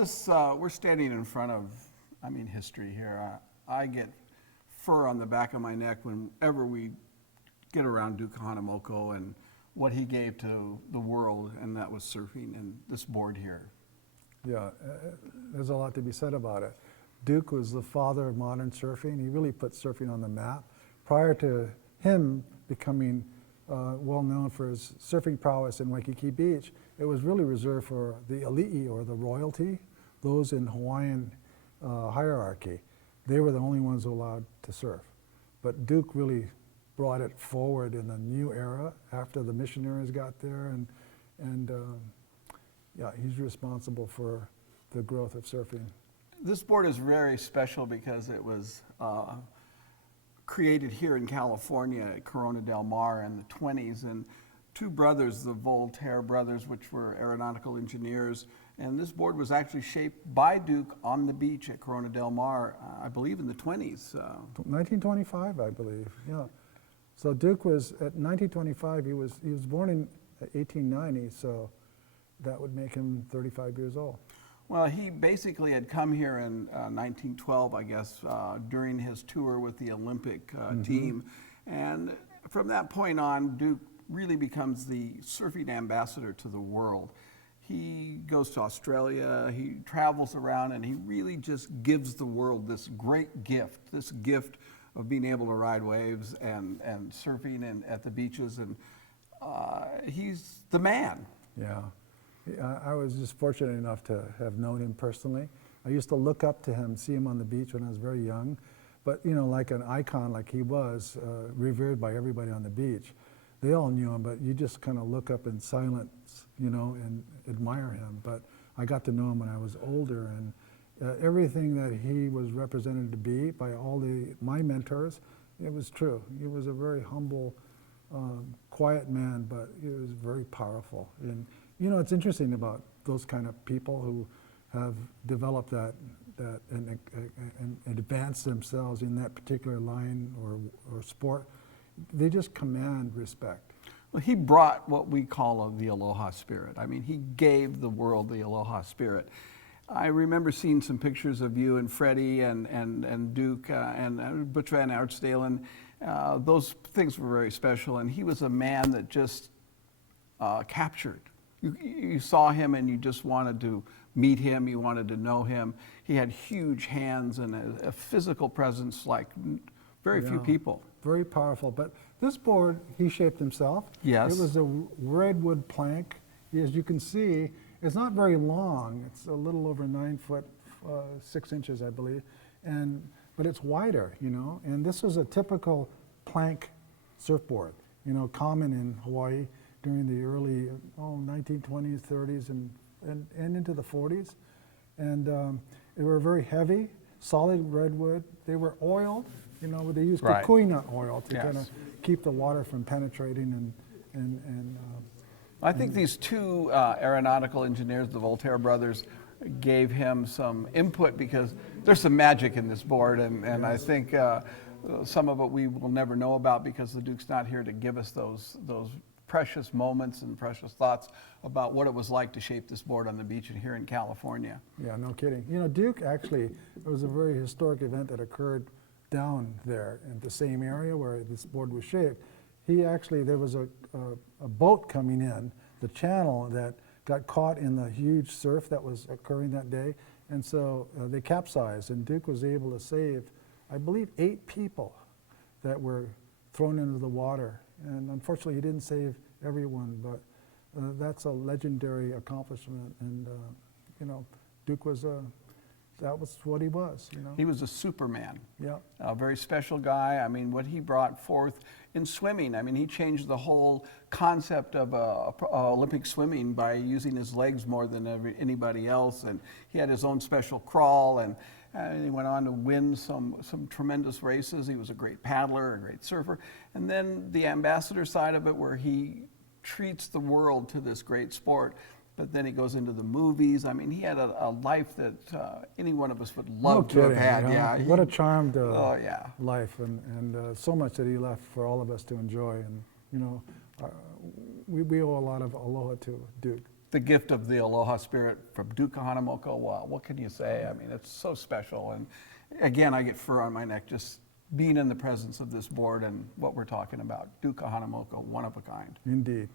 this, we're standing in front of, I mean, history here. I get fur on the back of my neck whenever we get around Duke Kahanamoku and what he gave to the world, and that was surfing and this board here. Yeah, there's a lot to be said about it. Duke was the father of modern surfing. He really put surfing on the map. Prior to him becoming well known for his surfing prowess in Waikiki Beach, it was really reserved for the elite or the royalty, those in Hawaiian hierarchy. They were the only ones allowed to surf. But Duke really brought it forward in a new era after the missionaries got there, and yeah, he's responsible for the growth of surfing. This board is very special because it was created here in California at Corona del Mar in the 20s, and two brothers, the Voltaire brothers, which were aeronautical engineers, and this board was actually shaped by Duke on the beach at Corona del Mar, I believe in the 20s. 1925, I believe, yeah. So Duke was, at 1925, he was born in 1890, so that would make him 35 years old. Well, he basically had come here in 1912, I guess, during his tour with the Olympic team. And from that point on, Duke really becomes the surfing ambassador to the world. He goes to Australia, he travels around, and he really just gives the world this great gift, this gift of being able to ride waves and surfing at the beaches. And he's the man. Yeah. I was just fortunate enough to have known him personally. I used to look up to him, see him on the beach when I was very young. But, you know, like an icon like he was, revered by everybody on the beach. They all knew him, but you just kind of look up in silence, you know, and admire him. But I got to know him when I was older, and everything that he was represented to be by all my mentors, it was true. He was a very humble, quiet man, but he was very powerful. And you know, it's interesting about those kind of people who have developed that and advanced themselves in that particular line or sport. They just command respect. Well, he brought what we call the aloha spirit. I mean, he gave the world the aloha spirit. I remember seeing some pictures of you and Freddie and Duke and Butch Van Aertsdale, and those things were very special. And he was a man that just captured. You saw him and you just wanted to meet him, you wanted to know him. He had huge hands and a physical presence like very few people. Very powerful. But this board, he shaped himself. Yes. It was a redwood plank. As you can see, it's not very long. It's a little over 9 foot, 6 inches, I believe. But it's wider, you know. And this was a typical plank surfboard, you know, common in Hawaii during the early 1920s, 30s, and into the 40s. And they were very heavy, solid redwood. They were oiled, you know, they used kukui nut oil to kind of keep the water from penetrating I think these two aeronautical engineers, the Voltaire brothers, gave him some input because there's some magic in this board, and I think some of it we will never know about because the Duke's not here to give us those precious moments and precious thoughts about what it was like to shape this board on the beach and here in California. Yeah, no kidding. You know, Duke actually, it was a very historic event that occurred down there in the same area where this board was shaped. He actually, there was a boat coming in the channel that got caught in the huge surf that was occurring that day, and so they capsized, and Duke was able to save, I believe, 8 people that were thrown into the water. And unfortunately, he didn't save everyone, but that's a legendary accomplishment. And you know, Duke was that was what he was. You know, he was a Superman. Yeah, a very special guy. I mean, what he brought forth in swimming. I mean, he changed the whole concept of Olympic swimming by using his legs more than anybody else. And he had his own special crawl, and he went on to win some tremendous races. He was a great paddler, a great surfer. And then the ambassador side of it, where he treats the world to this great sport. But then he goes into the movies. I mean, he had a life that any one of us would love to have had. Yeah, what a charmed yeah. life, and so much that he left for all of us to enjoy. And you know, we owe a lot of aloha to Duke. the gift of the Aloha spirit from Kahanamoku. Wow, what can you say? I mean, it's so special. And again, I get fur on my neck just being in the presence of this board and what we're talking about. Kahanamoku, one of a kind. Indeed.